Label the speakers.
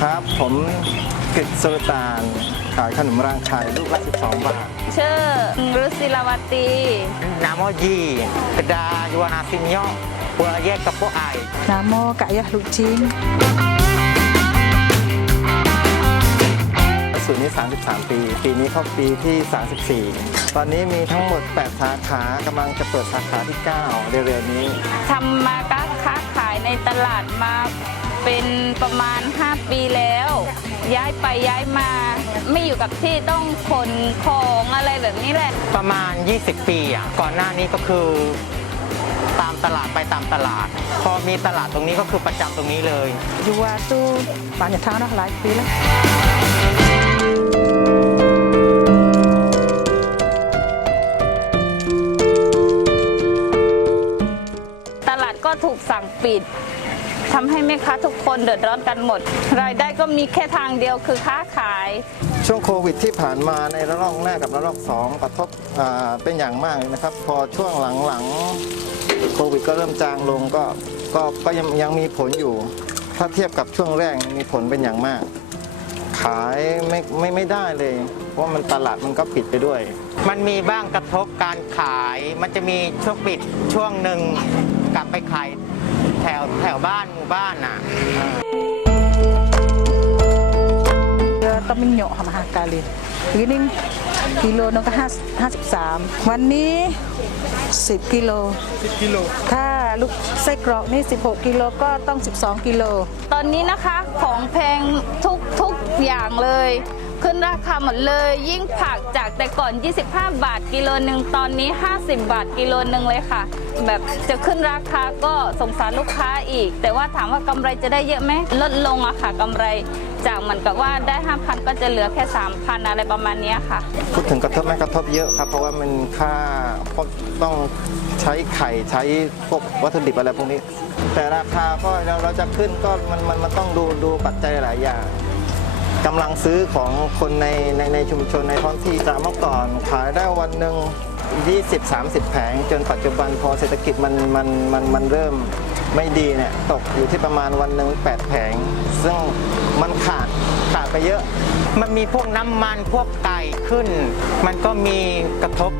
Speaker 1: ครับ ผมกฤษสุลตานขายขนมรางไข่ลูกละ12 บาท
Speaker 2: ชื่อรุศิลาวตี
Speaker 3: Nama Ji, kedai jual nasi minyak, buat ye kepok ai.
Speaker 4: Nama Kak Yah Luk Chin
Speaker 1: สูตรนี้ 33 ปี ปีนี้เข้าปีที่ 34 ตอนนี้มีทั้งหมด 8 สาขากำลังจะเปิดสาขาที่ 9 เร็วๆนี้
Speaker 2: ทำมาค้าขายในตลาดมา เป็นประมาณ 5 ปีแล้ว ย้ายไปย้ายมา ไม่อยู่กับที่ต้องขนของอะไรแบบนี้แหละ
Speaker 3: ประมาณ 20 ปีอะก่อนหน้านี้ก็คือตามตลาดไปตามตลาด พอมีตลาดตรงนี้ก็คือประจำตรงนี้เลย
Speaker 4: Jual tu banyak tahun dah like pi lah
Speaker 2: ตลาดก็ถูกสั่งปิด ทำให้แม่ค้าทุกคนเดือดร้อนกันหมด รายได้ก็มีแค่ทางเดียวคือค้าขาย
Speaker 1: ช่วงโควิดที่ผ่านมาในระลอกแรกกับระลอกสองกระทบอ่าเป็นอย่างมากเลยนะครับ พอช่วงหลังๆโควิดก็เริ่มจางลงก็ก็ก็ยังยังมีผลอยู่ ถ้าเทียบกับช่วงแรกมีผลเป็นอย่างมาก ขายไม่ไม่ไม่ได้เลย เพราะมันตลาดมันก็ปิดไปด้วย
Speaker 3: มันมีบ้างกระทบการขาย มันจะมีช่วงปิดช่วงหนึ่งกลับไปขาย แถวแถวบ้านหมู่บ้านน่ะ
Speaker 4: Dia tak minyak mahal kali Begini kilo นึงก็5 53วันนี้10กิโล10กิโลถ้าลูกไส้กรอกนี่16กิโลก็ต้อง12กิโล
Speaker 2: ตอนนี้นะคะของแพงทุกทุกอย่างเลย ขึ้นราคาหมดเลย ยิ่งผักจากแต่ก่อน 25 บาทกิโลหนึ่งตอนนี้ 50 บาทกิโลหนึ่งเลยค่ะ แบบจะขึ้นราคาก็สงสารลูกค้าอีก แต่ว่าถามว่ากำไรจะได้เยอะไหมลดลงอะค่ะกำไรจากเหมือนกับว่าได้ 5,000 ก็จะเหลือแค่ 3,000 อะไรประมาณนี้ค่ะ
Speaker 1: พูดถึงกระทบไหมกระทบเยอะครับ เพราะว่ามันค่าพวกต้องใช้ไข่ใช้พวกวัตถุดิบอะไรพวกนี้ แต่ราคาก็เราเราจะขึ้นก็มันมันมันต้องดูดูปัจจัยหลายอย่าง กำลังซื้อของคนในในในชุมชนในท้องที่จากเมื่อก่อน ขายได้วันหนึ่ง20-30 แผง จนปัจจุบันพอเศรษฐกิจมันมันมันมันเริ่มไม่ดีเนี่ยตกอยู่ที่ประมาณวันหนึ่ง8แผง ซึ่งมันขาดขาดไปเยอะ
Speaker 3: มันมีพวกน้ำมันพวกไก่ขึ้น มันก็มีกระทบ